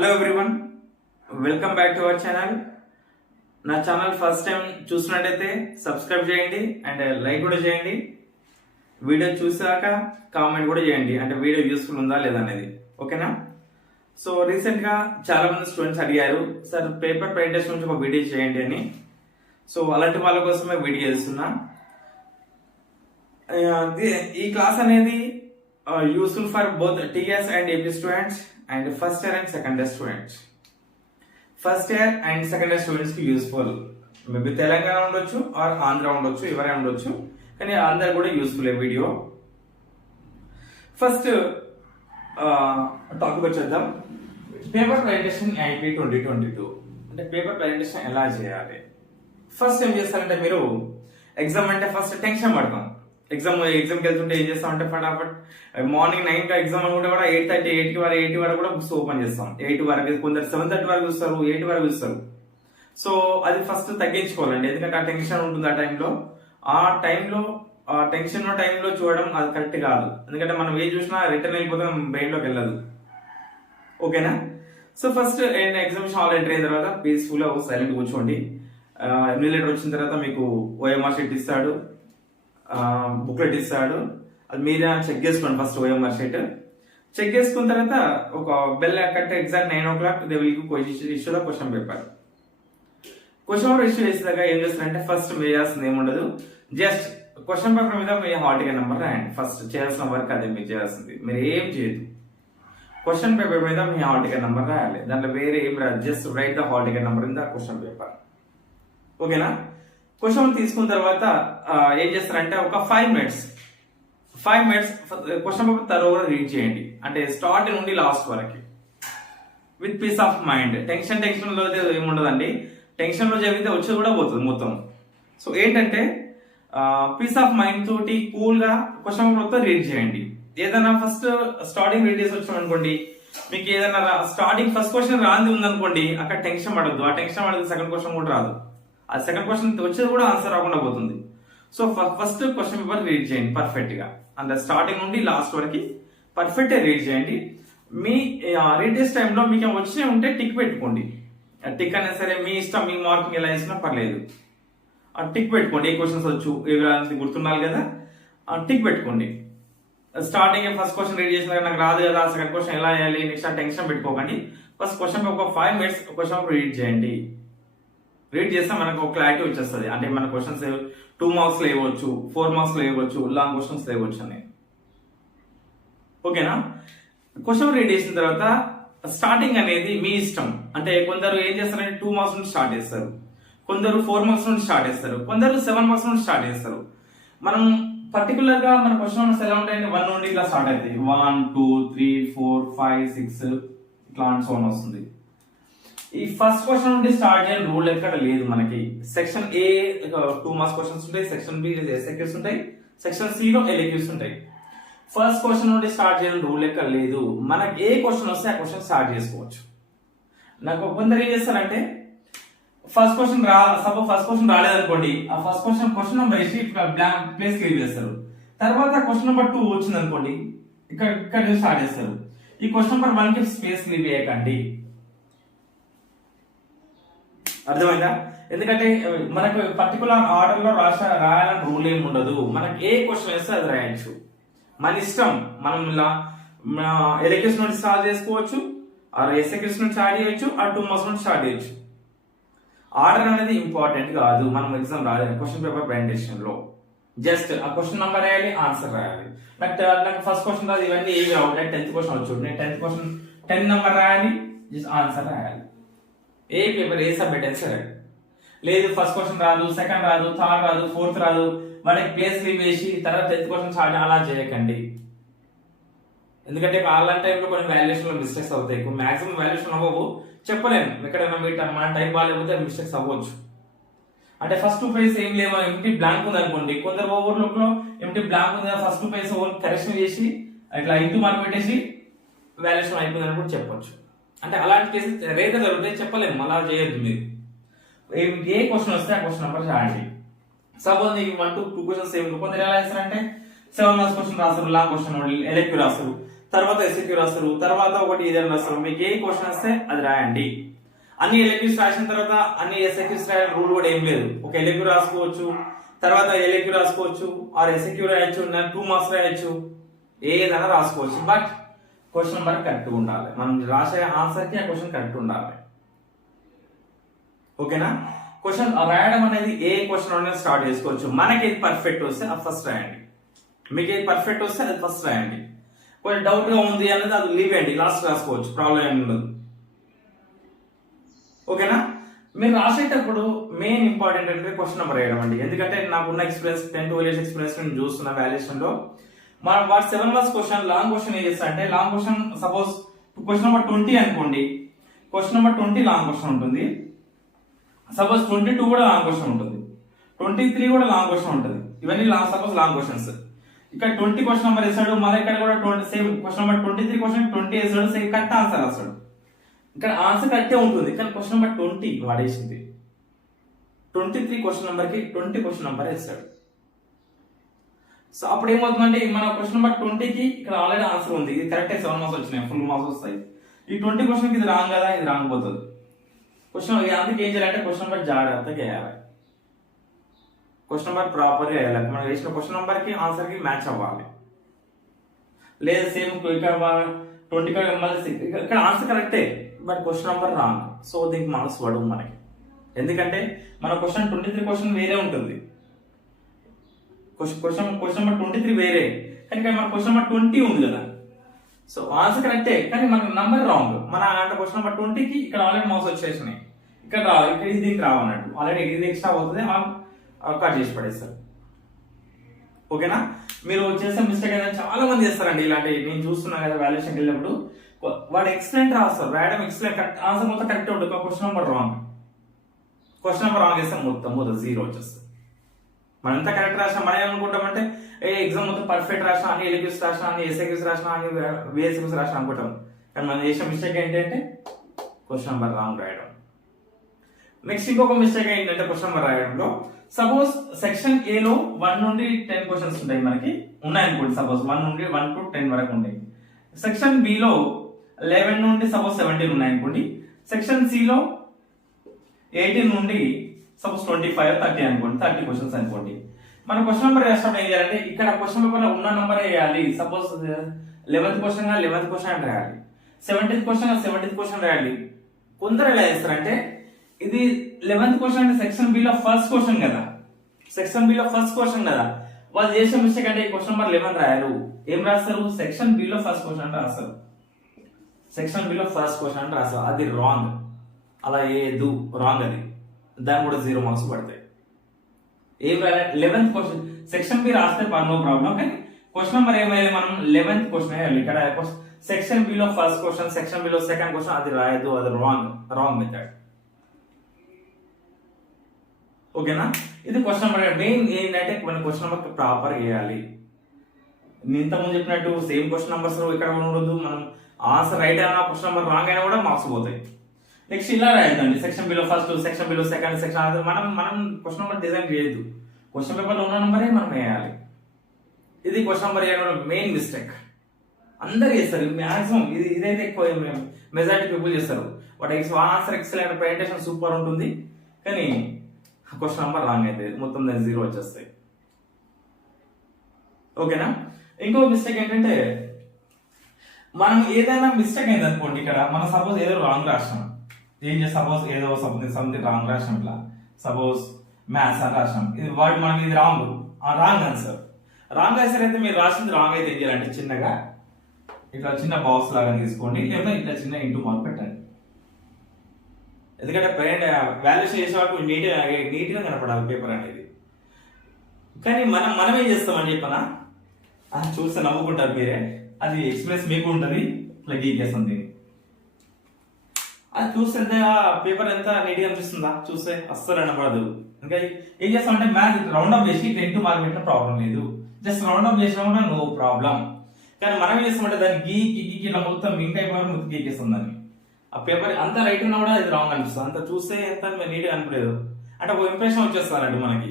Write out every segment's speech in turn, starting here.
Hello everyone, welcome back to our channel. నా channel first time చూసినట్టయితే subscribe చేయండి and like కూడా చేయండి. వీడియో చూసాక కామెంట్ కూడా చేయండి, అంటే వీడియో యూస్ఫుల్ ఉందా లేదా అనేది. ఓకేనా? సో రీసెంట్ గా చాలా మంది స్టూడెంట్స్ అడిగారు, సార్ పేపర్ ప్రెజెంటేషన్ నుంచి ఒక వీడియో చేయండి అని. సో అలాంటి వాళ్ళ కోసమే వీడియో చేస్తున్నా. ఈ క్లాస్ అనేది useful for both TS and AP students and first year and second year students. First year and second year students కి యూస్ఫుల్. మేబీ తెలంగాణ ఉండొచ్చు ఆర్ ఆంధ్ర ఉండొచ్చు, ఎవరైనా ఉండొచ్చు, కానీ అందరు కూడా యూస్ఫుల్ ఏ వీడియో. ఫస్ట్ టాపిక్ వచ్చేద్దాం. పేపర్ ప్రెజెంటేషన్ ఐపీ 2022 అంటే పేపర్ ప్రెజెంటేషన్ ఎలా చేయాలి. ఫస్ట్ ఏం చేస్తారంటే, మీరు ఎగ్జామ్ అంటే ఫస్ట్ టెన్షన్ పడతాం. ఎగ్జామ్కి వెళ్తుంటే ఏం చేస్తాం అంటే, ఫటాఫట్ మార్నింగ్ 9 కి ఎగ్జామ్ అనుకుంటే కూడా 8:30 8 వరకు కూడా బుక్స్ ఓపెన్ చేస్తాం. 8 వరకు, కొందరు 7:30 వరకు చూస్తారు, 8 వరకు చూస్తారు. సో అది ఫస్ట్ తగ్గించుకోవాలండి, ఎందుకంటే ఆ టెన్షన్ ఉంటుంది ఆ టైంలో చూడడం అది కరెక్ట్ కాదు. ఎందుకంటే మనం ఏం చూసినా రిటర్న్ అయిపోతాం, బ్రెయిన్ లోకి వెళ్ళదు. ఓకేనా? So first examination hall enter అయిన తర్వాత పీస్ఫుల్ గా సైలెంట్ కూర్చోండి. ఎన్విలేటర్ వచ్చిన తర్వాత మీకు ఓఎంఆర్ షీట్ ఇస్తాడు, బుక్లెట్ ఇస్తాడు. అది మీరే చెక్ చేసుకోండి. ఫస్ట్ ఓఎంఆర్ షీట్ చెక్ చేసుకున్న తర్వాత ఒక బెల్ కట్టే exact 9 o'clock they will issue the question paper. Question paper issue చేసేదాకా ఏం చేస్తారంటే, ఫస్ట్ మీరు చేయాల్సింది ఏముండదు, జస్ట్ క్వశ్చన్ పేపర్ మీద మీ హాల్ టికెట్ నెంబర్ రాయండి. ఫస్ట్ చేయాల్సిన వర్క్ అదే మీరు చేయాల్సింది. మీరు ఏం చేయదు, క్వశ్చన్ పేపర్ మీద మీ హాల్ టికెట్ నెంబర్ రాయాలి. దాంట్లో వేరే ఏం రాదు, just right the hall ticket number in the question paper. ఓకేనా? క్వశ్చన్ తీసుకున్న తర్వాత ఏం చేస్తారంటే, ఒక 5 minutes క్వశ్చన్ పేపర్ తరోగా రీడ్ చేయండి, అంటే స్టార్ట్ నుండి లాస్ట్ వరకు with peace of mind. Tension లో ఏముండదండి, టెన్షన్ లో జరిగితే వచ్చేది కూడా పోతుంది మొత్తం. సో ఏంటంటే, పీస్ ఆఫ్ మైండ్ తోటి కూల్ గా క్వశ్చన్ పేపర్ మొత్తం రీడ్ చేయండి. ఏదైనా ఫస్ట్ స్టార్టింగ్ రీడ్ చేసి వచ్చాం అనుకోండి, మీకు ఏదైనా స్టార్టింగ్ ఫస్ట్ క్వశ్చన్ రాంది ఉందనుకోండి, అక్కడ టెన్షన్ పడద్దు. ఆ టెన్షన్ పడితే సెకండ్ క్వశ్చన్ కూడా రాదు, ఆ సెకండ్ క్వశ్చన్ వచ్చేది కూడా ఆన్సర్ రాకుండా పోతుంది. So first question paper read చేయండి పర్ఫెక్ట్ గా, అంటే స్టార్టింగ్ నుండి లాస్ట్ వరకు పర్ఫెక్ట్ రీడ్ చేయండి. మీ రీడ్ చేసే టైంలో మీకు వచ్చినవి ఉంటే టిక్ పెట్టుకోండి. టిక్ అయినా సరే మీ ఇష్టం, మీ మార్కింగ్ ఎలా వేసినా పర్లేదు. టిక్ పెట్టుకోండి, ఏ క్వశ్చన్స్ వచ్చు ఏ గుర్తుండాలి కదా, టిక్ పెట్టుకోండి. స్టార్టింగ్ ఫస్ట్ క్వశ్చన్ రీడ్ చేసిన నాకు రాదు కదా, సెకండ్ క్వశ్చన్ ఎలా వేయాలి, నెక్స్ట్ టెన్షన్ పెట్టుకోకండి. ఫస్ట్ క్వశ్చన్ ఒక 5 minutes క్వశ్చన్ రీడ్ చేయండి. రీడ్ చేస్తే మనకు ఒక క్లారిటీ వచ్చేస్తుంది, అంటే మన క్వశ్చన్స్ 2 marks లో ఇవ్వచ్చు, 4 marks లో ఇవ్వచ్చు, లాంగ్ క్వశ్చన్స్ ఇవ్వచ్చు అని. ఓకేనా? క్వశ్చన్ రీడ్ చేసిన తర్వాత స్టార్టింగ్ అనేది మీ ఇష్టం. అంటే కొందరు ఏం చేస్తారంటే 2 marks నుండి స్టార్ట్ చేస్తారు, కొందరు 4 marks నుండి స్టార్ట్ చేస్తారు, కొందరు 7 marks నుండి స్టార్ట్ చేస్తారు. మనం పర్టికులర్ గా మన క్వశ్చన్ ఎలా ఉంటాయంటే 1 నుండి ఇలా స్టార్ట్ అవుతాయి. 1 2 3 4 5 6 ఇట్లా సో వస్తుంది. ఈ ఫస్ట్ క్వశ్చన్ నుండి స్టార్ట్ చేయని రూల్ ఎక్కడ లేదు మనకి. సెక్షన్ ఏ 2 marks క్వశ్చన్స్ ఉంటాయి, సెక్షన్ బి ఎస్ఏక్యూస్ ఉంటాయి, సెక్షన్ సి లో ఎల్ఏక్యూస్ ఉంటాయి. ఫస్ట్ క్వశ్చన్ నుండి స్టార్ట్ చేయని రూల్ ఎక్కడ లేదు. మనకి ఏ క్వశ్చన్ వస్తే ఆ క్వశ్చన్ స్టార్ట్ చేసుకోవచ్చు. నాకు కొందరు ఏం చేస్తారంటే, ఫస్ట్ క్వశ్చన్ ఫస్ట్ క్వశ్చన్ రాలేదనుకోండి, ఆ ఫస్ట్ క్వశ్చన్ నెంబర్ వేసి బ్లాంక్ ప్లేస్ క్లియర్ చేస్తారు. తర్వాత క్వశ్చన్ నెంబర్ 2 వచ్చింది అనుకోండి, ఇక్కడ స్టార్ట్ చేస్తారు. ఈ క్వశ్చన్ నెంబర్ 1 కి స్పేస్ క్లియర్ చేయకండి. అర్థమైందా? ఎందుకంటే మనకు పర్టికులర్ ఆర్డర్ లో రాయాలని రూల్ ఏమి ఉండదు. మనకి ఏ క్వశ్చన్ వేస్తే అది రాయొచ్చు, మన ఇష్టం. మనం ఇలా ఎల్ఏక్యూస్ నుండి స్టార్ట్ చేసుకోవచ్చు, ఎస్ఏక్యూస్ నుండి స్టార్ట్ చేయొచ్చు, 2 marks నుండి స్టార్ట్ చేయొచ్చు. ఆర్డర్ అనేది ఇంపార్టెంట్ కాదు మనం ఎగ్జామ్ రాయాలి. క్వశ్చన్ పేపర్ ప్రెజెంటేషన్ లో జస్ట్ ఆ క్వశ్చన్ నెంబర్ రాయాలి, ఆన్సర్ రాయాలి. నాకు ఫస్ట్ క్వశ్చన్ రాదు, ఇవన్నీ ఏవి రావు. నేను 10th క్వశ్చన్ వచ్చు, నేను 10th క్వశ్చన్ 10 నెంబర్ రాయాలి, జస్ట్ ఆన్సర్ రాయాలి. ఏ పేపర్ ఏ సబ్జెక్ట్ అయినా సరే. లేదు ఫస్ట్ క్వశ్చన్ రాదు, సెకండ్ రాదు, థర్డ్ రాదు, ఫోర్త్ రాదు, వాటికి ప్లేస్ లీవ్ వేసి తర్వాత 10th క్వశ్చన్ స్టార్ట్ అలా చేయకండి. ఎందుకంటే ఆన్లైన్ టైంలో కొన్ని వాల్యుయేషన్ లో మిస్టేక్స్ అవుతాయి. మాక్సిమం వాల్యుయేషన్ అవ్వవు, చెప్పలేము. ఎక్కడైనా మన టైం బాగాలేకపోతే మిస్టేక్స్ అవ్వచ్చు. అంటే ఫస్ట్ 2 pages ఏం లేవు, ఎంటీ బ్లాంక్ ఉంది అనుకోండి, కొందరు ఓవర్లుక్ లో ఎంటీ బ్లాంక్ ఉంది, ఫస్ట్ 2 pages కరెక్షన్ చేసి ఇట్లా ఇంటూ మార్క్ పెట్టేసి వాల్యుయేషన్ అయిపోయిందని కూడా చెప్పొచ్చు. అంటే అలాంటి కేసెస్ రేట్ జరుగుతాయి, చెప్పలేము. అలా చేయొద్దు. మీరు ఏ క్వశ్చన్ వస్తే ఆ క్వశ్చన్ నెంబర్ రాయండి. సపోజ్ మీకు 1 to 2 క్వశ్చన్స్ ఏమి, కొందరు ఎలా చేస్తారంటే 7 marks క్వశ్చన్ రాస్తారు, లాంగ్ క్వశ్చన్ ఎల్ఏక్యూ రాస్తారు, తర్వాత ఎస్ఎక్యూ రాస్తారు, తర్వాత ఒకటి ఏదైనా రాస్తారు. మీకు ఏ క్వశ్చన్ వస్తే అది రాయండి. అన్ని ఎల్ఎక్యూస్ రాసిన తర్వాత అన్ని ఎస్ఎక్యూస్ రాయాలి రూల్ కూడా ఏం లేదు. ఒక ఎల్ఎక్యూ రాసుకోవచ్చు, తర్వాత ఎల్ఎక్యూ రాసుకోవచ్చు, ఆర్ ఎస్ఎక్యూ రాయొచ్చు, 2 మార్క్స్ రాయొచ్చు, ఏదైనా రాసుకోవచ్చు. బట్ క్వశ్చన్ నెంబర్ కరెక్ట్ ఉండాలి. మనం రాసే ఆన్సర్ కి ఆ క్వశ్చన్ కరెక్ట్ ఉండాలి. ఓకేనా? క్వశ్చన్ రాయడం అనేది ఏ క్వశ్చన్ అనేది స్టార్ట్ చేసుకోవచ్చు. మనకి ఏది పర్ఫెక్ట్ వస్తే అది ఫస్ట్ రాయండి. మీకు ఏది పర్ఫెక్ట్ వస్తే అది ఫస్ట్ రాయండి. కొంచెం డౌట్ గా ఉంది అనేది అది లీవ్ అండి, లాస్ట్ రాసుకోవచ్చు, ప్రాబ్లం ఏమి ఉండదు. ఓకేనా? మీరు రాసేటప్పుడు మెయిన్ ఇంపార్టెంట్ అంటే క్వశ్చన్ నెంబర్ వేయడం అండి. ఎందుకంటే నాకున్న ఎక్స్పీరియన్స్ 10-12 years ఎక్స్పీరియన్స్ నేను చూస్తున్న వాల్యుయేషన్ లో మనం వాటి 7 మార్క్స్ క్వశ్చన్ లాంగ్ క్వశ్చన్ ఏం చేస్తా అంటే, long question suppose question number 20 అనుకోండి, క్వశ్చన్ నెంబర్ 20 లాంగ్ క్వశ్చన్ ఉంటుంది. సపోజ్ 22 కూడా లాంగ్ క్వశ్చన్ ఉంటుంది, 23 కూడా లాంగ్ క్వశ్చన్ ఉంటుంది. ఇవన్నీ సపోజ్ లాంగ్ క్వశ్చన్స్. ఇక్కడ 20 క్వశ్చన్ నెంబర్ వేసాడు, మన ఇక్కడ కూడా సేమ్ క్వశ్చన్ నెంబర్ 23 క్వశ్చన్ 20 వేసాడు, సేమ్ కరెక్ట్ ఆన్సర్ రాస్తాడు. ఇక్కడ ఆన్సర్ కరెక్టే ఉంటుంది, కానీ క్వశ్చన్ నెంబర్ 20 వాడేసింది. 23 క్వశ్చన్ నెంబర్ కి 20 క్వశ్చన్ నెంబర్ వేస్తాడు. సో అప్పుడు ఏమవుతుందంటే మన క్వశ్చన్ నెంబర్ 20 కి ఇక్కడ ఆల్రెడీ ఆన్సర్ ఉంది, ఇది కరెక్ట్ 7 మార్క్స్ వచ్చినాయి, ఫుల్ మార్క్స్ వస్తాయి. ఈ 20 క్వశ్చన్ కి ఇది రాంగ్ కదా, ఇది రాంగ్ పోతుంది. క్వశ్చన్ అందుకే ఏం చేయాలంటే క్వశ్చన్ నెంబర్ జాగ్రత్తగా వేయాలి, క్వశ్చన్ నెంబర్ ప్రాపర్ గా వేయాలి. మనం వేసిన క్వశ్చన్ నెంబర్ కి ఆన్సర్ కి మ్యాచ్ అవ్వాలి. లేదా సేమ్ ఇక్కడ 20 మళ్ళీ ఇక్కడ ఆన్సర్ కరెక్టే, but question number wrong. So దీనికి మార్క్స్ పడవు మనకి. ఎందుకంటే మన క్వశ్చన్ 23 క్వశ్చన్ వేరే ఉంటుంది, క్వశ్చన్ నెంబర్ 23 వేరే, కానీ మన క్వశ్చన్ నెంబర్ 20 ఉంది కదా. సో ఆన్సర్ కరెక్టే, కానీ మన నంబర్ రాంగ్. మన అంటే క్వశ్చన్ నెంబర్ 20 కి ఇక్కడ ఆల్రెడీ మార్క్స్ వచ్చేసినాయి, ఇక్కడ ఇది దీనికి రావన్నట్టు. ఆల్రెడీ ఇది ఎక్స్ట్రా అవుతుంది, కట్ చేసి పడేస్తారు. ఓకేనా? మీరు చేసే మిస్టేక్ అయితే చాలా మంది చేస్తారండి ఇలాంటి. నేను చూస్తున్నా కదా వాల్యుయేషన్కి వెళ్ళినప్పుడు, వాడు ఎక్సలెంట్ రాస్తారు, రాయడం ఎక్సలెంట్, కరెక్ట్ ఆన్సర్ మొత్తం కరెక్ట్ ఉంటుంది, question number wrong. Question number wrong చేస్తే మొత్తం 0 వచ్చేస్తుంది. మనం ఎంత కరెక్ట్ రాసినా మనం ఏమనుకుంటామంటే ఎగ్జామ్ మొత్తం పర్ఫెక్ట్ రాసినా, అన్ని ఎలిక్యూస్ రాసినా, అన్ని ఎస్ఐక్యూస్ రాసినా, అన్ని విఎస్ఎక్యూస్ రాసినా అనుకుంటాం. కానీ మనం చేసే మిస్టేక్ ఏంటంటే క్వశ్చన్ నెంబర్ రాంగ్ రాయడం. నెక్స్ట్ ఇంకొక మిస్టేక్ ఏంటంటే క్వశ్చన్ నెంబర్ రాయడంలో, సపోజ్ సెక్షన్ ఏ లో 1 నుండి 10 క్వశ్చన్స్ ఉంటాయి, మనకి ఉన్నాయనుకోండి. సపోజ్ 1 to 10 వరకు ఉంటాయి. సెక్షన్ బి లో 11 నుండి సపోజ్ 17 ఉన్నాయనుకోండి. సెక్షన్ సి లో 18 నుండి సపోజ్ 25 30 అనుకోండి, 30 క్వశ్చన్స్ అనుకోండి. మన క్వశ్చన్ నెంబర్ వేసినప్పుడు ఏం చేయాలంటే ఇక్కడ క్వశ్చన్ పేపర్ లో ఉన్న నెంబర్ వేయాలి. సపోజ్ 11th క్వశ్చన్ గా 11th క్వశ్చన్ రాయాలి, 17th క్వశ్చన్ గా 17th క్వశ్చన్ రాయాలి. కొందరు ఎలా చేస్తారంటే, ఇది 11th క్వశ్చన్ అంటే సెక్షన్ బి లో ఫస్ట్ క్వశ్చన్ కదా, సెక్షన్ బి లో ఫస్ట్ క్వశ్చన్ కదా, వాళ్ళు చేసే మిస్టేక్ అంటే క్వశ్చన్ నెంబర్ 11 రాయారు. ఏం రాస్తారు? సెక్షన్ బి లో ఫస్ట్ క్వశ్చన్ అంటే రాస్తారు, సెక్షన్ బి లో ఫస్ట్ క్వశ్చన్ అంటే రాస్తారు. అది రాంగ్, అలా ఏదు రాంగ్, అది దాని కూడా 0 మార్క్స్ పడతాయి. ఏం రాయాలి? 11th క్వశ్చన్ సెక్షన్ బి రాస్తే నో ప్రాబ్లం, కానీ క్వశ్చన్ నెంబర్ ఏమైనా మనం 11th క్వశ్చన్ వేయాలి. ఇక్కడ సెక్షన్ బి లో ఫస్ట్ క్వశ్చన్, సెక్షన్ బి లో సెకండ్ క్వశ్చన్, అది రాయదు, అది రాంగ్ మెథడ్. ఓకేనా? ఇది క్వశ్చన్ నెంబర్. మెయిన్ ఏంటంటే మన క్వశ్చన్ నెంబర్ ప్రాపర్ వేయాలి. నేను ఇంతకుముందు చెప్పినట్టు సేమ్ క్వశ్చన్ నెంబర్స్ ఇక్కడ ఉండదు. మనం ఆన్సర్ రైట్ అయినా క్వశ్చన్ నెంబర్ రాంగ్ అయినా కూడా మార్క్స్ పోతాయి. నెక్స్ట్ ఇలా రాయద్దండి, సెక్షన్ బిలో ఫస్ట్, సెక్షన్ బిలో సెకండ్, సెక్షన్ మనం క్వశ్చన్ నెంబర్ డిజైన్ చేయొద్దు. క్వశ్చన్ పేపర్ లో ఉన్న నెంబరే మనం వేయాలి. ఇది క్వశ్చన్ నెంబర్ వేయడం మెయిన్ మిస్టేక్. అందరు చేస్తారు మాక్సిమం. ఇదైతే ఎక్కువ మెజారిటీ పీపుల్ చేస్తారు. వాటి ఆన్సర్ ఎక్సలెంట్, ప్రెజెంటేషన్ సూపర్ ఉంటుంది, కానీ క్వశ్చన్ నెంబర్ రాంగ్ అయితే మొత్తం 0 వచ్చేస్తాయి. ఓకేనా? ఇంకో మిస్టేక్ ఏంటంటే, మనం ఏదైనా మిస్టేక్ అయింది అనుకోండి, ఇక్కడ మనం సపోజ్ ఏదో రాంగ్ రాసినాం, ఏం చేస్తాం? సపోజ్ ఏదో సంథింగ్ రాంగ్ రాసినాం, ఇట్లా సపోజ్ మ్యాథ్స్ అని రాసినాం, ఇది వాడు మనకి ఇది రాంగ్ ఆన్సర్. రాంగ్ ఆన్సర్ అయితే మీరు రాసింది రాంగ్ అయితే ఏం చేయాలంటే, చిన్నగా ఇట్లా చిన్న బాక్స్ లాగా తీసుకోండి, లేదా ఇట్లా చిన్న ఇంటూ మార్క్ పెట్టండి. ఎందుకంటే వాల్యుయేషన్ చేసే వాళ్ళకి నీట్గా కనపడాలి పేపర్ అనేది. కానీ మనం ఏం చేస్తామని చెప్పనా, చూస్తే నవ్వుకుంటారు మీరే, అది ఎక్స్పీరియన్స్ మీకు ఉంటుంది. ఇట్లా గీకేస్తాం దీన్ని, అది చూస్తే పేపర్ ఎంత నీట్గా అనిపిస్తుందా? చూస్తే అస్సలు అనపడదు. ఇంకా ఏం చేస్తామంటే మ్యాథ్స్ రౌండ్ అప్ చేసి ఇంటూ మార్క్ పెట్టిన ప్రాబ్లం లేదు, జస్ట్ రౌండ్ అప్ చేసినా కూడా నో ప్రాబ్లం. కానీ మనం ఏం చేస్తామంటే దాన్ని గీకి ఇలా మొత్తం మింక్ అయిపోయి మొత్తం గీకేస్తాం దాన్ని. ఆ పేపర్ అంత రైట్ ఉన్నా కూడా ఇది రాంగ్ అనిపిస్తుంది. అంత చూస్తే ఎంత నీట్గా అనిపించలేదు. అంటే ఒక ఇంప్రెషన్ వచ్చేస్తుంది అన్నట్టు మనకి,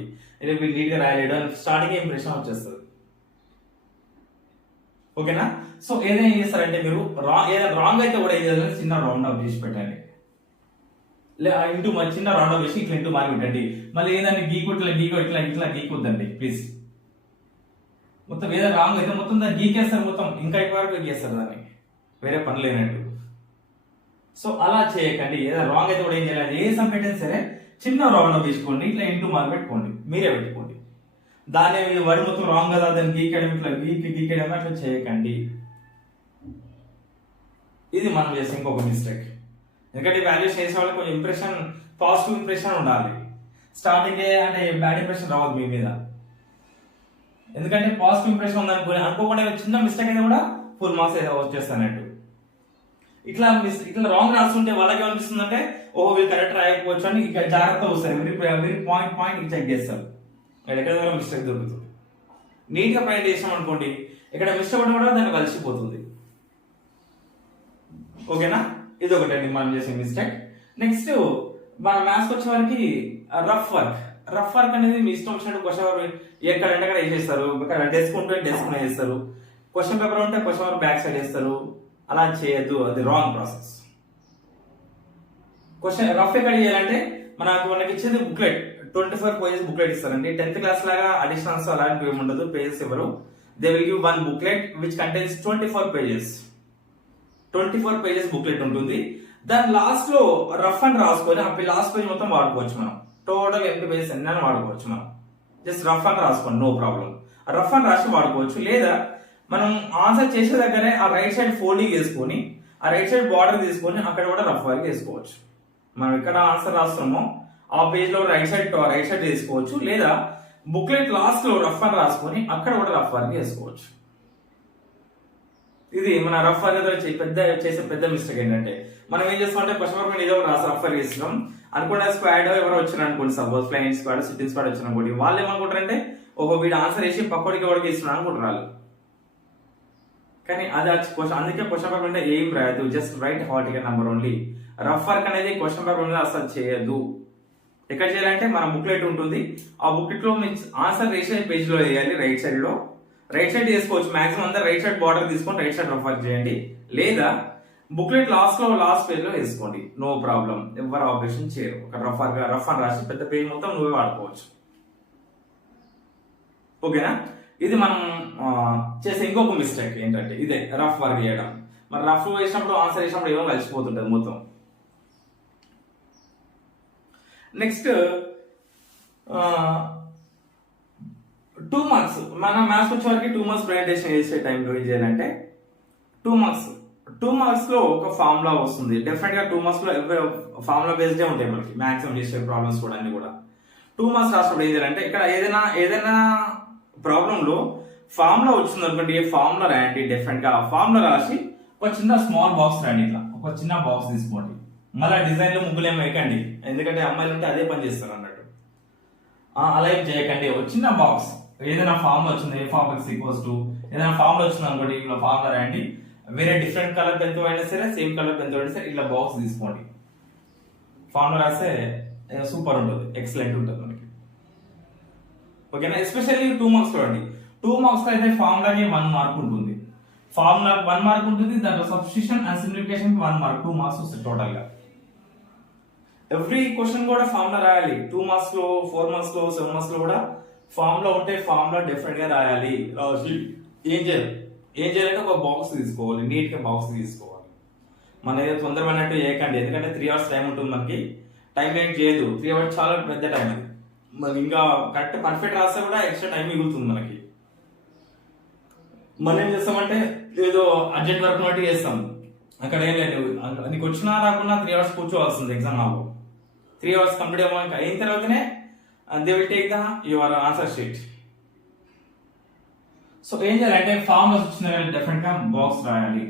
నీట్గా రాయలేడు అని స్టార్టింగ్ ఇంప్రెషన్ వచ్చేస్తుంది. ఓకేనా. సో ఏదైనా చేస్తారంటే మీరు ఏదైనా రాంగ్ అయితే కూడా ఏం చేయాలంటే చిన్న రౌండ్ ఆఫ్ చేసి పెట్టండి, ఇంటూ చిన్న రౌండ్ ఆఫ్ చేసి ఇట్లా ఇంటూ మార్క్ పెట్టండి. మళ్ళీ ఏదంటే ఇట్లా గీకొద్దండి ప్లీజ్. మొత్తం ఏదైనా రాంగ్ అయితే మొత్తం దాన్ని గీకేస్తారు, మొత్తం ఇంకా ఎక్కువ వరకు గీకేస్తారు దాన్ని, వేరే పని లేనట్టు. సో అలా చేయకండి. ఏదైనా రాంగ్ అయితే కూడా ఏం చేయాలి, ఏ సమ్ పెట్టినా సరే చిన్న రౌండ్ ఆఫ్ తీసుకోండి, ఇట్లా ఇంటూ మార్క్ పెట్టుకోండి, మీరే పెట్టుకోండి. దాన్ని వడి మొత్తం రాంగ్ కదా దాన్ని గీకేయడం, ఇట్లా గీకేయడం అట్లా చేయకండి. ఇది మనం చేసే ఇంకొక మిస్టేక్. ఎందుకంటే వాల్యూస్ చేసే వాళ్ళకి కొంచెం ఇంప్రెషన్, పాజిటివ్ ఇంప్రెషన్ ఉండాలి. స్టార్టింగ్ అంటే బ్యాడ్ ఇంప్రెషన్ రావద్దు మీ మీద. ఎందుకంటే పాజిటివ్ ఇంప్రెషన్ ఉందనుకో, అనుకోకుండా చిన్న మిస్టేక్ అయితే కూడా ఫుల్ మార్క్స్ అయితే వచ్చేస్తానట్టు. ఇట్లా రాంగ్ రాస్తుంటే వాళ్ళకి ఏమనిపిస్తుంది అంటే, ఓహో వీళ్ళు కరెక్ట్ రాయకపోవచ్చు అని ఇక జాగ్రత్త వస్తారు. ఎవరి పాయింట్ చెక్ చేస్తారు, ఎక్కడ మిస్టేక్ దొరుకుతుంది. నీట్ గా ప్రయత్నం చేసాం అనుకోండి, ఇక్కడ మిస్టేక్ కూడా దాన్ని కలిసిపోతుంది. ఓకేనా, ఇది ఒకటండి మనం చేసే మిస్టేక్. నెక్స్ట్ మన మ్యాథ్స్ వచ్చే వారికి రఫ్ వర్క్ అనేది మీ ఇష్టం వచ్చినట్టు క్వశ్చన్ పేపర్ ఎక్కడంటే అక్కడ వేసేస్తారు. డెస్క్ ఉంటే డెస్క్ వేస్తారు, క్వశ్చన్ పేపర్ ఉంటే క్వశ్చన్ పేపర్ బ్యాక్ సైడ్ వేస్తారు. అలా చేయొద్దు, అది రాంగ్ ప్రాసెస్. క్వశ్చన్ రఫ్ ఎక్కడ చేయాలంటే మనకి ఇచ్చేది బుక్లెట్, 24 పేజెస్ బుక్లెట్ ఇస్తారండి. 10th క్లాస్ లాగా అడిషనల్స్ అలాంటివి ఏమి ఉండదు, పేజెస్ ఎవరు. They will give one booklet which contains 24 pages. 24 pages booklet ఉంటుంది. దాని లాస్ట్ లో రఫ్ అండ్ రాసుకొని ఆ లాస్ట్ పేజ్ మొత్తం వాడుకోవచ్చు మనం. టోటల్ ఎంపీ పేజెస్ ఎన్ని వాడుకోవచ్చు మనం. జస్ట్ రఫ్ అండ్ రాసుకోండి, నో ప్రాబ్లం. రఫ్ అండ్ రాసి వాడుకోవచ్చు. లేదా మనం ఆన్సర్ చేసే దగ్గరే ఆ రైట్ సైడ్ ఫోల్డింగ్ వేసుకొని ఆ రైట్ సైడ్ బార్డర్ తీసుకొని అక్కడ కూడా రఫ్ వర్క్ వేసుకోవచ్చు. మనం ఎక్కడ ఆన్సర్ రాస్తున్నామో ఆ పేజ్ లో రైట్ సైడ్ వేసుకోవచ్చు. లేదా బుక్లెట్ లాస్ట్ లో రఫ్ అండ్ రాసుకొని అక్కడ కూడా రఫ్ వర్క్ వేసుకోవచ్చు. ఇది మన రఫ్ వర్క్ చేసే పెద్ద మిస్టేక్ ఏంటంటే, మనం ఏం చేస్తామంటే క్వశ్చన్ పేపర్ ఏదో రాసి రఫ్ వర్క్ చేస్తున్నాం అనుకున్న స్క్వాడ్ ఎవరు వచ్చారు అనుకోండి, suppose flying squad, sitting squad వచ్చిన అనుకోండి, వాళ్ళు ఏమనుకుంటారంటే ఓహో వీడు ఆన్సర్ వేసి పక్కడికి ఎవరికి ఇస్తున్నాను అనుకుంటారు. కానీ అది అందుకే క్వశ్చన్ పేపర్ అంటే ఏం రాయదు, జస్ట్ రైట్ హార్టికల్ నెంబర్ ఓన్లీ. రఫ్ వర్క్ అనేది క్వశ్చన్ పేపర్ మీద అసలు చేయదు. ఎక్కడ చేయాలంటే మన బుక్లెట్ ఉంటుంది, ఆ బుక్లెట్ లో ఆన్సర్ రేషన్ పేజ్ లో వేయాలి. రైట్ సైడ్ చేసుకోవచ్చు. మాక్సిమం అంతా రైట్ సైడ్ బార్డర్ తీసుకొని రైట్ సైడ్ రఫ్ వర్క్ చేయండి. లేదా బుక్లెట్ లాస్ట్ పేజ్ లో వేసుకోండి, నో ప్రాబ్లం. ఎవరు ఆపరేషన్ చేయరు. ఒక రఫ్ అని రాసి పెద్ద పేజ్ మొత్తం నువ్వే వాడుకోవచ్చు. ఓకేనా, ఇది మనం చేసే ఇంకొక మిస్టేక్ ఏంటంటే ఇదే రఫ్ వర్క్ చేయడం. మరి రఫ్ వేసినప్పుడు ఆన్సర్ వేసినప్పుడు ఏమో కలిసిపోతుంటది మొత్తం. నెక్స్ట్ 2 మార్క్స్ మన మ్యాథ్స్ వచ్చే వరకు 2 మార్క్స్ ప్రెజెంటేషన్ చేసే టైంలో ఏం చేయాలంటే 2 మార్క్స్ లో ఒక ఫార్ములా వస్తుంది. డెఫినెట్ గా 2 మార్క్స్ లో ఫార్ములా బేస్డే ఉంటాయి మనకి మాక్సిమం చేసే ప్రాబ్లమ్స్ కూడా అన్ని కూడా. 2 మార్క్స్ రాసినప్పుడు ఏం చేయాలంటే ఇక్కడ ఏదైనా ప్రాబ్లం లో ఫార్ములా వచ్చింది అనుకోండి, ఏ ఫార్ములా రాయండి. డెఫినెట్ గా ఫార్ములా రాసి ఒక చిన్న స్మాల్ బాక్స్ రాయండి. ఇట్లా ఒక చిన్న బాక్స్ తీసుకోండి. మళ్ళీ డిజైన్ లో ముగ్గులు ఏమి వేయకండి, ఎందుకంటే అమ్మాయిలు ఉంటే అదే పని చేస్తారు అన్నట్టు. అలా ఏం చేయకండి. ఒక చిన్న బాక్స్ ఏదైనా ఫార్ములా వచ్చింది, ఏ ఫార్మ్ ఎక్స్ ఈక్వల్స్ టు ఏదైనా ఫార్ములా వచ్చింది అనుకోండి, ఇలా ఫార్ములా రాయండి. వేరే డిఫరెంట్ కలర్ పెన్తో అయినా సరే, సేమ్ కలర్ పెన్తో అయినా సరే ఇట్లా బాక్స్ తీసుకోండి. ఫార్ములా రాస్తే సూపర్ ఉంటుంది, ఎక్సలెంట్ ఉంటుంది మనకి. ఓకేనా, ఎస్పెషల్లీ 2 మార్క్స్ చూడండి. 2 మార్క్స్ లో అయితే ఫార్ములాకి 1 మార్క్ ఉంటుంది. ఫార్ములా 1 మార్క్ ఉంటుంది, దాంట్లో substitution and simplification 1 mark, 2 marks వస్తాయి టోటల్ గా. ఎవ్రీ క్వశ్చన్ కూడా ఫార్ములా రాయాలి. 2 మార్క్స్ లో, 4 మార్క్స్ లో, 7 మార్క్స్ లో కూడా ఫార్ములా ఉంటే ఫార్ములా డెఫినెట్ గా రాయాలి. ఏం చేయాలంటే ఒక బాక్స్ తీసుకోవాలి, నీట్ గా బాక్స్ తీసుకోవాలి. మన ఏదో తొందరపడినట్టు చేయకండి, ఎందుకంటే 3 hours టైం ఉంటుంది మనకి. టైం ఏం చేయదు, 3 hours చాలా పెద్ద టైం అది. మరి ఇంకా కరెక్ట్ పర్ఫెక్ట్ రాస్తే కూడా ఎక్స్ట్రా టైం మిగులుతుంది మనకి. మనం ఏం చేస్తామంటే ఏదో అర్జెంట్ వర్క్ నోటి చేస్తాం, అక్కడ ఏం లేదు. నీకు వచ్చినా రాకున్నా 3 hours కూర్చోవాల్సింది ఎగ్జామ్ హాల్లో. 3 hours కంప్లీట్ అయిన తర్వాతనే they will take the your answer sheet. So ఏం చేయాలంటే ఫార్ములాస్ వచ్చిన డెఫినెట్ గా బాక్స్ రాయాలి.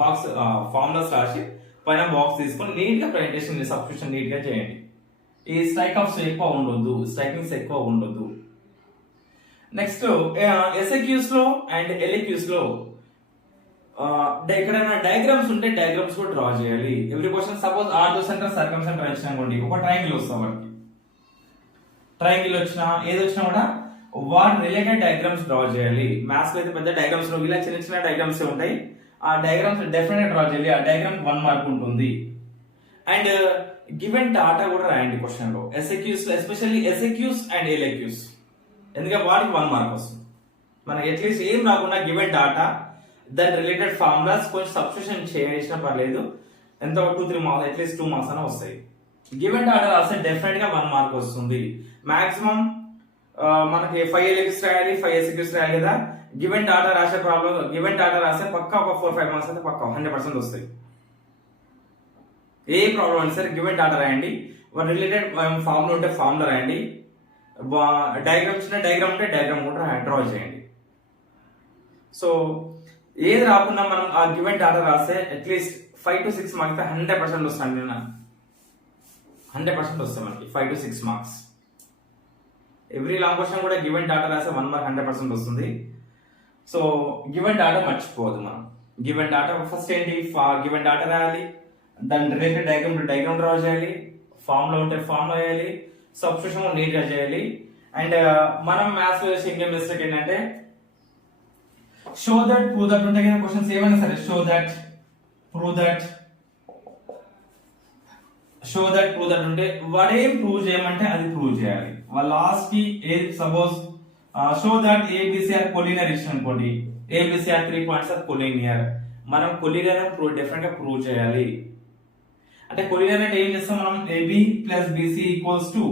బాక్స్ ఫార్ములాస్ రాసి పైన బాక్స్ తీసుకొని నీట్ గా ప్రెజెంటేషన్ సబ్స్క్రిప్షన్ నీట్ గా చేయండి. ఈ స్ట్రైకింగ్స్ ఎక్కువ ఉండొద్దు. నెక్స్ట్ ఎస్ఐక్యూస్ లో అండ్ ఎల్ఏక్యూస్ లో ఎక్కడైనా డయాగ్రామ్స్ ఉంటే డయాగ్రామ్స్ కూడా డ్రా చేయాలి. Every question suppose orthocentre circumcentre వచ్చినా అనుకోండి, ఒక ట్రయాంగిల్ వస్తాం వాటికి. ట్రయాంగిల్ వచ్చినా ఏది వచ్చినా కూడా వాటి రిలేటెడ్ డయాగ్రామ్స్ డ్రా చేయాలి. మ్యాథ్స్ లో అయితే పెద్ద డయాగ్రామ్స్ ఇలా చిన్న చిన్న డయాగ్రామ్స్ ఉంటాయి. ఆ డయాగ్రామ్స్ డెఫినెట్ డ్రా చేయాలి. ఆ డయాగ్రామ్ 1 మార్క్ ఉంటుంది. అండ్ గివెన్ డాటా కూడా రాయండి క్వశ్చన్ లో. SAQs especially SAQs and LAQs, ఎందుకంటే వాటికి 1 మార్క్ వస్తుంది. మనకి అట్లీస్ట్ ఏం రాకుండా గివెన్ డాటా దాని రిలేటెడ్ ఫార్ములాస్ కొంచెం సబ్స్టిట్యూషన్ చేసినా పర్లేదు, ఎంత 2-3 మార్క్స్ అట్లీస్ట్ 2 మార్క్స్ అనే వస్తాయి. గివెన్ డాటా రాస్తే డెఫినెట్ గా 1 మార్క్ వస్తుంది. మాక్సిమం మనకి 5 ఎల్ఏక్యూస్ రాయాలి, 5 ఎస్ఏక్యూస్ రాయాలి కదా. గివెన్ డాటా రాసే ప్రాబ్లం, గివెన్ డాటా రాస్తే పక్కా ఒక 4-5 మార్క్స్ అయితే పక్కా 100% వస్తాయి. ఏ ప్రాబ్లం అయినా సరే గివెన్ డాటా రాయండి, వాటి రిలేటెడ్ ఫార్ములా ఉంటే ఫార్ములా రాయండి, డయాగ్రామ్ చిన్న డయాగ్రామ్ ఉంటే డయాగ్రామ్ కూడా డ్రా చేయండి. సో ఏది రాకుండా మనం ఆ గివెన్ డాటా రాస్తే అట్లీస్ట్ 5 to 6 మార్క్స్ 100% వస్తాయండి. 100% వస్తాయి మనకి 5 to 6 marks. Every long question కూడా గివెన్ డాటా రాస్తే 1 మార్క్ 100% వస్తుంది. సో గివెన్ డాటా మర్చిపోవద్దు మనం. గివెన్ డాటా ఫస్ట్ ఏంటి, గివెన్ డాటా రాయాలి, దాని రిలేటెడ్ డయాగ్రామ్ డ్రా చేయాలి, ఫార్ములా ఉంటే ఫార్ములా వేయాలి, సబ్స్టిట్యూషన్ నీట్ గా చేయాలి. అండ్ మనం మ్యాథ్స్ లో చేసే ఇంకే మిస్టేక్ ఏంటంటే షో దట్, ప్రూవ్ దట్ ఉంటాయి కదా క్వశ్చన్స్ ఏమైనా సరే. Show that, prove that, show that, prove that ఉంటే వాడేం ప్రూవ్ చేయమంటే అది ప్రూవ్ చేయాలి. వాళ్ళ లాస్ట్ కి ఏది suppose show that ABC are collinear ఇచ్చిన అనుకోండి, ABC are 3 points are collinear, మనం కొలీనియర్ డెఫినెట్ గా ప్రూవ్ చేయాలి. అంటే కొలీనియర్ అంటే ఏం చేస్తాం మనం, AB plus BC equals to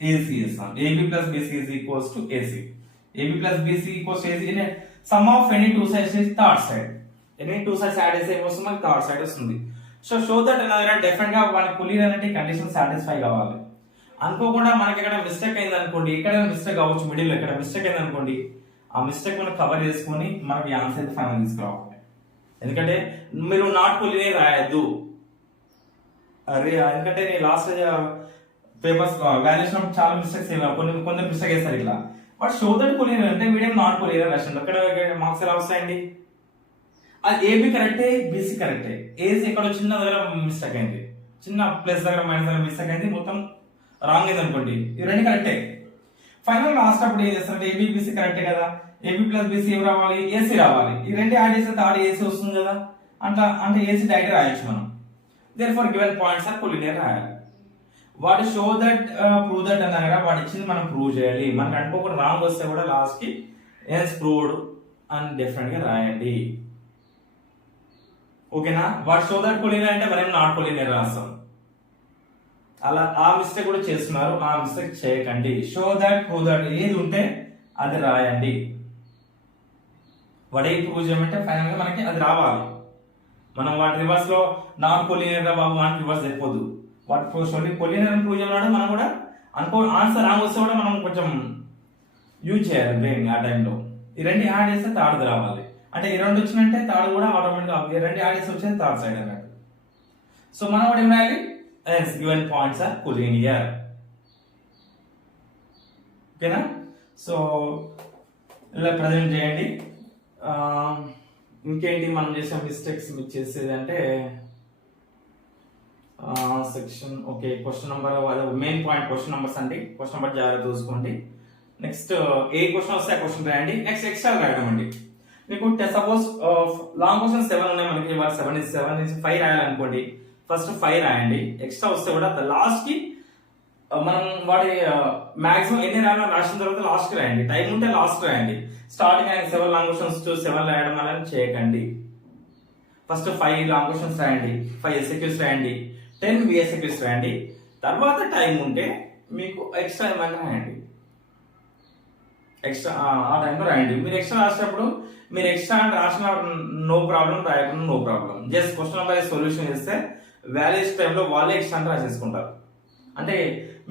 AC చేస్తాం. AB plus BC is equals to AC. AB plus BC equals AC. Sum of any two sides is third side. Any two sides add చేస్తే ఏమొస్తుంది, మనకి third side వస్తుంది. So show that అనేది definite గా మన collinear అంటే condition satisfy కావాలి. అనుకోకుండా మనకి ఇక్కడ మిస్టేక్ అయింది అనుకోండి, ఇక్కడ మిస్టేక్ అవ్వచ్చు, మిడిల్ ఇక్కడ మిస్టేక్ అయింది అనుకోండి, ఆ మిస్టేక్ మనం కవర్ చేసుకొని మనకి ఆన్సర్ అయితే ఫైనల్ తీసుకురావాలి. ఎందుకంటే మీరు నాట్ కొలీనియర్ రాయద్దు. అరే ఎందుకంటే నేను లాస్ట్ పేపర్స్ వాల్యుయేషన్ చాలా మిస్టేక్స్ కొందరు మిస్టేక్ వేస్తారు ఇట్లా. బట్ షో దట్ కొలీనియర్ అంటే మీడియం నాట్ కొలీనియర్ రాసిండు, అక్కడ మార్క్స్ ఎలా వస్తాయండి. అది ఏబి కరెక్టే, బీసీ కరెక్టే, ఏసీ ఎక్కడ చిన్న దగ్గర మిస్టేక్ అయింది, చిన్న ప్లస్ దగ్గర మైనస్ దగ్గర మిస్టేక్ అయింది, మొత్తం రాంగ్ అయింది అనుకోండి, ఈ రెండు కరెక్టే. ఫైనల్ లాస్ట్ అప్పుడు ఏం చేస్తారంటే ఏబి బీసీ కరెక్టే కదా, ఏబి ప్లస్ బీసీ ఏం రావాలి, ఏసీ రావాలి. ఈ రెండు యాడ్ చేస్తే థర్డ్ ఏసీ వస్తుంది కదా, అంటే ఏసీ డైరెక్ట్ రాయొచ్చు మనం. Therefore given points are collinear రాయాలి. వాడు షో దట్, ప్రూవ్ దట్ అన్నా కదా, వాడు ఇచ్చింది మనం ప్రూవ్ చేయాలి. మనకు అనుకోకుండా రాంగ్ వస్తే కూడా లాస్ట్ కి ఎస్ ప్రూవ్డ్ అని డెఫినెట్ గా రాయండి. ఓకేనా. వాడు షో దట్ కొలీనియర్ అంటే మనం నాట్ కొలీనియర్ రాస్తాం. అలా ఆ మిస్టేక్ కూడా చేస్తున్నారు, ఆ మిస్టేక్ చేయకండి. షో దట్, ప్రూవ్ దట్ ఏది ఉంటే అది రాయండి. వాడు ఏది ప్రూవ్ చేయమంటే ఫైనల్ గా మనకి అది రావాలి. మనం వాటి రివర్స్ లో నాట్ కొలీనియర్ రా బాబు అని రివర్స్ అయిపోద్దు. వాటి కొలీనియర్ అని ప్రూవ్ చేయమన్నాడు, మనం కూడా ఆన్సర్ రాంగ్ వస్తే కూడా మనం కొంచెం యూజ్ చేయాలి బ్రెయిన్ ఆ టైంలో. ఈ రెండు యాడ్ చేస్తే థర్డ్ రావాలి. అంటే ఈ రెండు వచ్చినంటే థర్డ్ కూడా ఆటోమేటిక్ గా ఈ రెండు యాడ్ చేస్తే వచ్చేది థర్డ్ సైడ్ అన్నట్టు. సో మనం కూడా ఏం రాయాలి, as given points are collinear. ఓకేనా. సో ఇలా ప్రజెంట్ చేయండి. ఇంకేంటి మనం చేసే మిస్టేక్స్ మీకు చేసేది అంటే section. Okay, question number main point question numbers అండి. క్వశ్చన్ నెంబర్ జాగ్రత్త చూసుకోండి. నెక్స్ట్ ఏ క్వశ్చన్ వస్తే ఆ క్వశ్చన్ రాయండి. నెక్స్ట్ ఎక్స్ట్రా రాయడం అండి. మీకు సపోజ్ లాంగ్ క్వశ్చన్ 7 ఉన్నాయి మనకి, 7 నుంచి 5 రాయాలనుకోండి, ఫస్ట్ 5 రాయండి. ఎక్స్ట్రా వస్తే కూడా లాస్ట్ కి మనం వాడి మాక్సిమం ఎన్ని రాయాలో రాసిన తర్వాత లాస్ట్ కి రాయండి. టైం ఉంటే లాస్ట్ రాయండి. స్టార్టింగ్ ఆయన 7 లాంగ్ క్వశ్చన్స్ 7 రాయడం అనేది చేయకండి. ఫస్ట్ 5 లాంగ్ క్వశ్చన్స్ రాయండి, 5 ఎస్ఏక్యూస్ రాయండి, 10 విఎస్ఏక్యూస్ రాయండి. తర్వాత టైం ఉంటే మీకు ఎక్స్ట్రా ఏమైనా రాయండి. ఎక్స్ట్రా ఆ టైంలో రాయండి. మీరు ఎక్స్ట్రా రాసినప్పుడు మీరు ఎక్స్ట్రా రాసిన నో ప్రాబ్లం, రాయకుండా no problem. Just question number solution చేస్తే వాల్యూస్ టైంలో వాళ్ళే ఎక్స్ట్రా రాసేసుకుంటారు. అంటే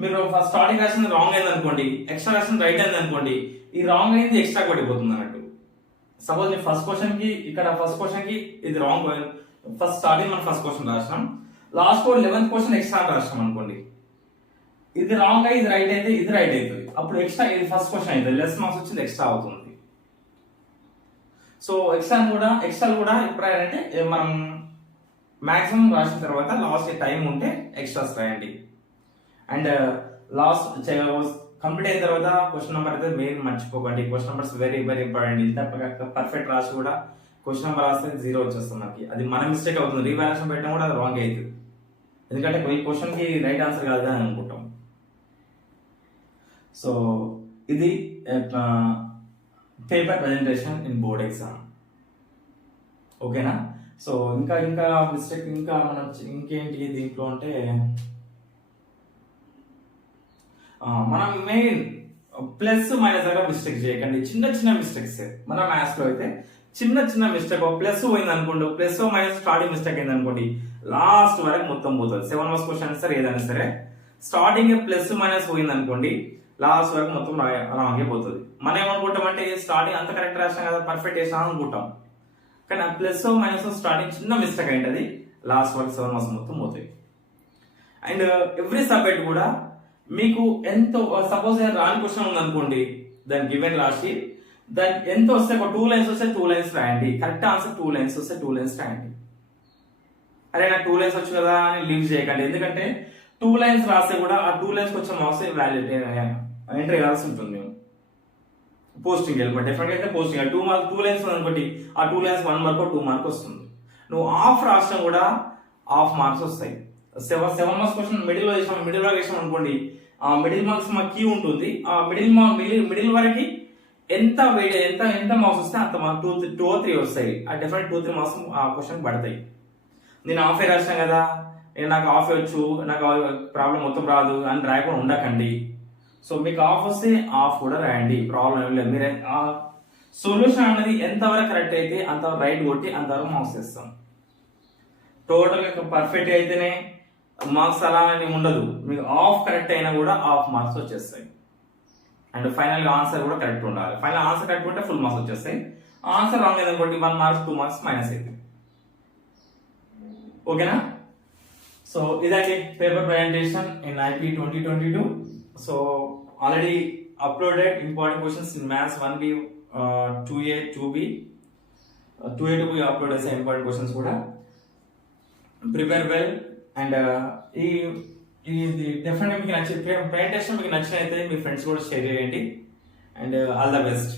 మీరు ఫస్ట్ స్టార్టింగ్ రాసింది రాంగ్ అయింది అనుకోండి, ఎక్స్ట్రా రాసింది రైట్ అయింది అనుకోండి, ఈ రాంగ్ అయింది ఎక్స్ట్రా పడిపోతుంది అన్నట్టు. సపోజ్ నేను ఫస్ట్ క్వశ్చన్ కి ఇక్కడ ఫస్ట్ క్వశ్చన్ కి ఇది రాంగ్, ఫస్ట్ స్టార్టింగ్ మనం ఫస్ట్ క్వశ్చన్ రాసినాం, లాస్ట్ 11th క్వశ్చన్ ఎక్స్ట్రా రాసినాం అనుకోండి, ఇది రాంగ్ అయ్యి ఇది రైట్ అయితే ఇది రైట్ అవుతుంది. అప్పుడు ఎక్స్ట్రా ఇది ఫస్ట్ క్వశ్చన్ అవుతుంది, లెస్ మార్క్స్ వచ్చింది ఎక్స్ట్రా అవుతుంది. సో ఎక్స్ట్రా కూడా ఇప్పుడు రాయాలంటే మనం మాక్సిమం రాసిన తర్వాత లాస్ట్ టైం ఉంటే ఎక్స్ట్రాస్ రాయండి. అండ్ లాస్ట్ కంప్లీట్ అయిన తర్వాత క్వశ్చన్ నెంబర్ అయితే మెయిన్ మర్చిపోకండి. Question numbers very very important. ఇంత పర్ఫెక్ట్ రాసి కూడా క్వశ్చన్ నెంబర్ రాస్తే 0 వచ్చేస్తుంది మనకి. అది మన మిస్టేక్ అవుతుంది. రీవాల్యుయేషన్ పెట్టినా కూడా అది రాంగ్ అవుతుంది. ఎందుకంటే ఈ క్వశ్చన్ కి రైట్ ఆన్సర్ కాదు అని అనుకుంటాం. సో ఇది paper presentation in board exam. ఓకేనా? సో ఇంకా ఇంకా మిస్టేక్ ఇంకా మనం ఇంకేంటి దీంట్లో అంటే మనం మెయిన్ ప్లస్ మైనస్ దగ్గర మిస్టేక్ చేయకండి. చిన్న చిన్న మిస్టేక్స్ మన మ్యాథ్స్ లో అయితే చిన్న చిన్న మిస్టేక్ ప్లస్ పోయింది అనుకోండి, ప్లస్ మైనస్ స్టార్టింగ్ మిస్టేక్ అయింది అనుకోండి, లాస్ట్ వరకు మొత్తం పోతుంది. 7 మార్క్స్ క్వశ్చన్ సరే ఏదైనా సరే స్టార్టింగ్ ప్లస్ మైనస్ పోయింది అనుకోండి, లాస్ట్ వరకు మొత్తం రాంగే పోతుంది. మనం ఏమనుకుంటాం అంటే స్టార్టింగ్ అంత కరెక్ట్ రాసాం కదా, పర్ఫెక్ట్ చేసాం అనుకుంటాం. కానీ ఆ ప్లస్ మైనస్ స్టార్టింగ్ చిన్న మిస్టేక్ అయింటది, లాస్ట్ వరకు 7 మార్క్స్ మొత్తం పోతాయి. అండ్ ఎవ్రీ సబ్జెక్ట్ కూడా మీకు ఎంతో సపోజ్ రాని క్వశ్చన్ ఉంది అనుకోండి, దాని గివెన్ రాసి దానికి ఎంత వస్తే ఒక 2 లైన్స్ వస్తే 2 లైన్స్ రాయండి. కరెక్ట్ ఆన్సర్ 2 లైన్స్ వస్తే 2 లైన్స్ రాయండి. అరే నాకు 2 లైన్స్ వచ్చు కదా అని లీవ్ చేయకండి. ఎందుకంటే 2 లైన్స్ రాస్తే కూడా ఆ 2 లైన్స్ వచ్చే మార్క్స్ వ్యాలిడ్ ఎంట్రీ కావాల్సి ఉంటుంది. పోస్టింగ్ వెళ్ళిపోయి డెఫినెట్ అయితే పోస్టింగ్ 2 లైన్స్ అనుకోండి, ఆ 2 లైన్స్ 1 మార్క్ 2 మార్క్ వస్తుంది. నువ్వు హాఫ్ రాసినా కూడా హాఫ్ మార్క్స్ వస్తాయి. 7 మార్క్స్ క్వశ్చన్ మిడిల్ లో వేసాం, మిడిల్ వరకు వేసాం అనుకోండి, ఆ మిడిల్ మార్క్స్ మా కీ ఉంటుంది. ఆ మిడిల్ వరకు ఎంత మార్క్స్ వస్తే అంత మార్క్ 2 or 3 వస్తాయి. ఆ డెఫినెట్ 2-3 మార్క్స్ ఆ క్వశ్చన్ పడతాయి. నేను హాఫ్ రాసాను కదా, నాకు హాఫ్ వచ్చు, నాకు ప్రాబ్లం మొత్తం రాదు అని రాయకుండా ఉండకండి. సో మీకు హాఫ్ వస్తే హాఫ్ కూడా రాయండి, ప్రాబ్లం ఏం లేదు. మీరు సొల్యూషన్ అనేది ఎంతవరకు కరెక్ట్ అయితే అంతవరకు రైట్ కొట్టి అంతవరకు మార్క్స్ ఇస్తాం. టోటల్ పర్ఫెక్ట్ అయితేనే మార్క్స్ అలా అని ఉండదు. మీకు హాఫ్ కరెక్ట్ అయినా కూడా హాఫ్ మార్క్స్ వచ్చేస్తాయి. అండ్ ఫైనల్ గా ఆన్సర్ కూడా కరెక్ట్ ఉండాలి. ఫైనల్ ఆన్సర్ కరెక్ట్ ఉంటే ఫుల్ మార్క్స్ వచ్చేస్తాయి. ఆన్సర్ రాంగ్ అనుకోండి 1 మార్క్స్ 2 మార్క్స్ మైనస్ అవుతుంది. ఓకేనా? సో ఇదండి paper presentation in IP 2022. So already uploaded important questions in maths 1B 2A 2B 2A 2B upload చేసే ఇంపార్టెంట్ క్వశ్చన్స్ కూడా. Prepare well. And ఇది డెఫినెట్గా మీకు నచ్చి ప్రెజెంటేషన్ మీకు నచ్చినైతే మీ ఫ్రెండ్స్ కూడా షేర్ చేయండి. And all the best.